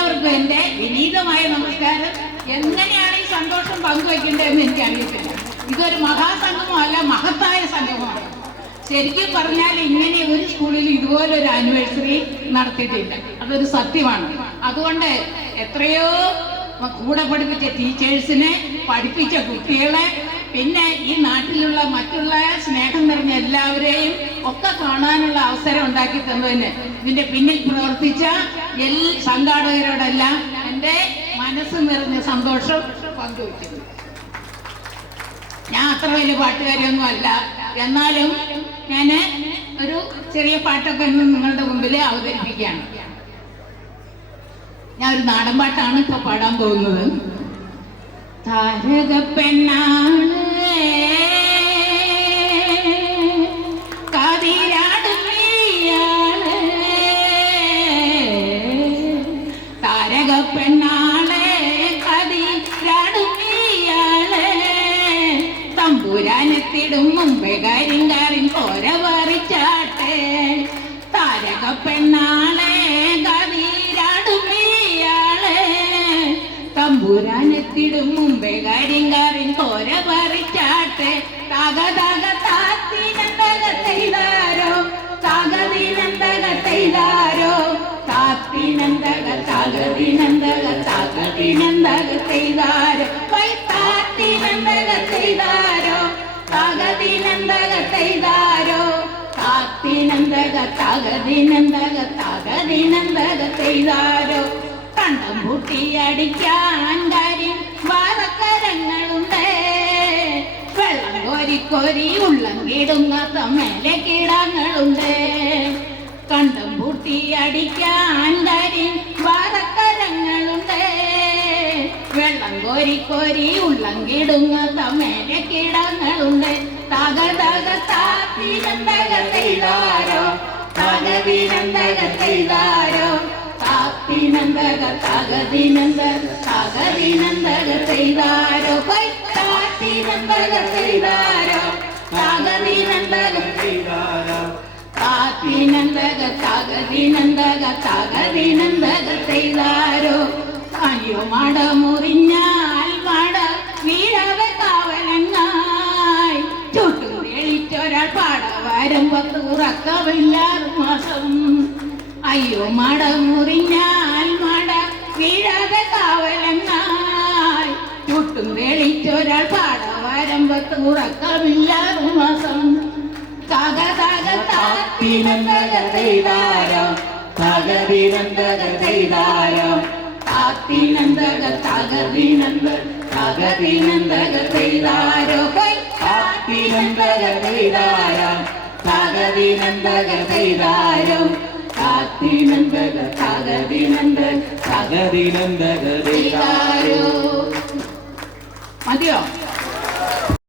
എല്ലാവർക്കും എൻ്റെ വിനീതമായ നമസ്കാരം. എങ്ങനെയാണ് ഈ സന്തോഷം പങ്കുവയ്ക്കേണ്ടതെന്ന് എനിക്കറിയത്തില്ല. ഇതൊരു മഹാസംഗമല്ല, മഹത്തായ സംഗമമാണ്. ശരിക്കും പറഞ്ഞാൽ ഇങ്ങനെ ഒരു സ്കൂളിൽ ഇതുപോലെ ഒരു ആനിവേഴ്സറി നടത്തിയിട്ടില്ല. അതൊരു സത്യമാണ്. അതുകൊണ്ട് എത്രയോ കൂടെ പഠിപ്പിച്ച ടീച്ചേഴ്സിനെ, പഠിപ്പിച്ച കുട്ടികളെ, പിന്നെ ഈ നാട്ടിലുള്ള മറ്റുള്ള സ്നേഹം നിറഞ്ഞ എല്ലാവരെയും ഒക്കെ കാണാനുള്ള അവസരം ഉണ്ടാക്കി തന്നതിന് ഇതിന്റെ പിന്നിൽ പ്രവർത്തിച്ച സംഘാടകരോടെല്ലാം എൻ്റെ മനസ്സ് നിറഞ്ഞ സന്തോഷം പങ്കുവയ്ക്കുന്നു. ഞാൻ അത്ര വലിയ പാട്ടുകാരിയൊന്നും അല്ല, എന്നാലും ഞാൻ ഒരു ചെറിയ പാട്ടൊക്കെ നിങ്ങളുടെ മുമ്പിൽ അവതരിപ്പിക്കുകയാണ്. ഞാൻ ഒരു നാടൻ പാട്ടാണ് ഇപ്പൊ പാടാൻ പോകുന്നത്. താരക പെണ്ണാണ് കതിരാടുകയാണ്, താരക പെണ്ണാണ് കതിരാടുകയാണ്, തമ്പുരാനെത്തിടും മുമ്പേ കരിങ്കാറിൻ കോര പറിച്ചാട്ടെ, താരക പെണ്ണാണ് തമ്പുരാനെത്തിടും മുമ്പേ കരിങ്കാറിൻ കോര പറിച്ചാട്ടെ, തകതക താത്തിനന്തകത്തെയ്താരോ തകതിനന്തകത്തെയ്താരോ താത്തിനന്തക തകതിനന്തക തകതിനന്തകത്തെയ്താരോ താത്തിനന്തകത്തെയ്താരോ തകതിനന്തകത്തെയ്താരോ താത്തിനന്തക തകതിനന്തക തകതിനന്തകത്തെയ്താരോ, കണ്ടം പൂട്ടിയടിക്കാൻ കാര്യം വാറക്കരങ്ങളുണ്ട്, വെള്ളം കോരിക്കോരി ഉള്ളം കിടുങ്ങാത്ത മേലെ കിടങ്ങളുണ്ട്, കണ്ടം പൂട്ടിയടിക്കാൻ കാര്യം വാറക്കരങ്ങളുണ്ട്, വെള്ളം കോരിക്കോരി ഉള്ളം കിടുങ്ങാത്ത മേലെ കിടങ്ങളുണ്ട്, തകതക താത്തിനന്തകത്തെയ്താരോ തകതിനന്തകത്തെയ്താരോ താത്തിനന്തക തകതിനന്തക തകതിനന്തകത്തെയ്താരോ താത്തിനന്തകത്തെയ്താരോ തകതിനന്തകത്തെയ്താരോ താത്തിനന്തക തകതിനന്തക തകതിനന്തകത്തെയ്താരോ, അയ്യോ മട മുറിഞ്ഞാൽ മട വീഴവ കാവലങ്ങായി, ചുട്ടും തെളിച്ചൊരാൾ പാടവാരം 10 ഉറക്കമില്ലാറ് മാസം, അയ്യോ മട മുറിഞ്ഞാൽ മട വീഴാതെ കാവലങ്ങായി, ചുട്ടും തെളിച്ചൊരാൾ പാടവാരം 10 ഉറക്കമില്ലാറ് മാസം, തകതക താത്തിനന്തകത്തെയ്താരോ തകതിനന്തകത്തെയ്താരോ താത്തിനന്തക തകതിനന്തക തകതിനന്തകത്തെയ്താരോ താത്തിനന്തകത്തെയ്താരോ തകതിനന്തകത്തെയ്താരോ താത്തിനന്തക തകതിനന്തക തകതിനന്തകത്തെയ്താരോ. മതിയോ?